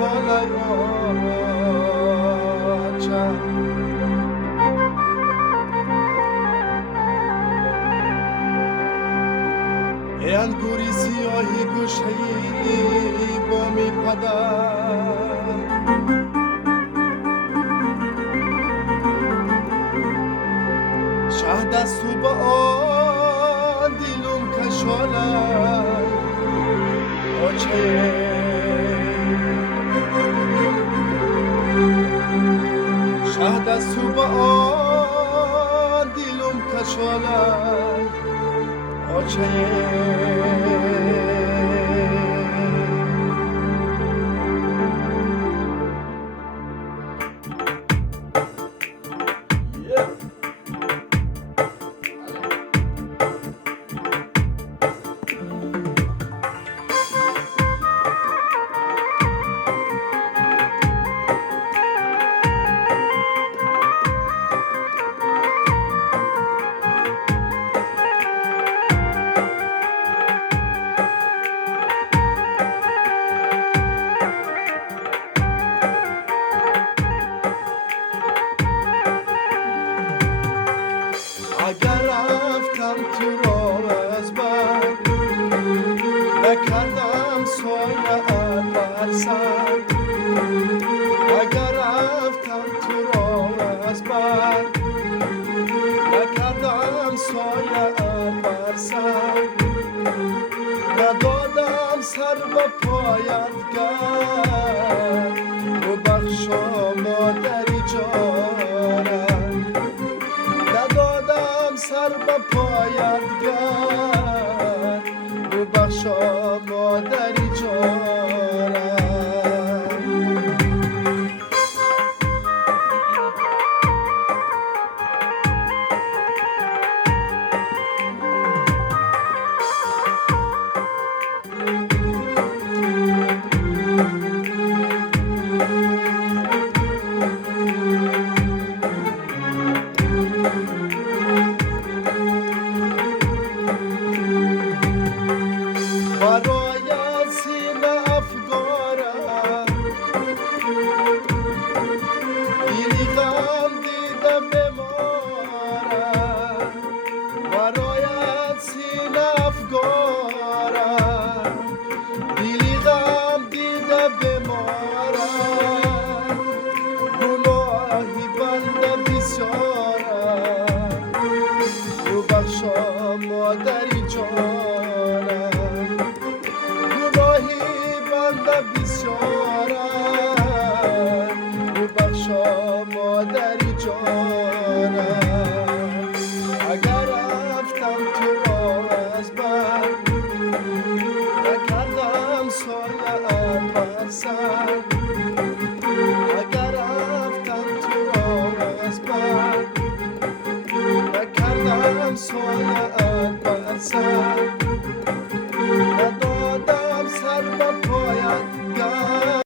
halay ocha انگوری سیاهی گوشه‌ای با می پدر شهد از تو با آن دیلم کشالای آچه شهد از تو با آن دیلم کشالای آچه اگر رفتم تو راه از بر نکردم سایه بر سر اگر رفتم تو راه از بر نکردم سایه بر سر ندادم سر به پایت گر ببخشا مادری جانم سر به پایت گر ببخشا مادری جانم برای سینه افگارم دیلی غم دیده بمارم برای سینه افگارم دیلی غم دیده بمارم گناهی بنده بسیارم ببخشا مادری جانم بسیارم ببخشا مادری جانم اگر رفتم تو راه از بر نکردم سایه بر سر اگر رفتم تو راه از بر نکردم سایه بر سر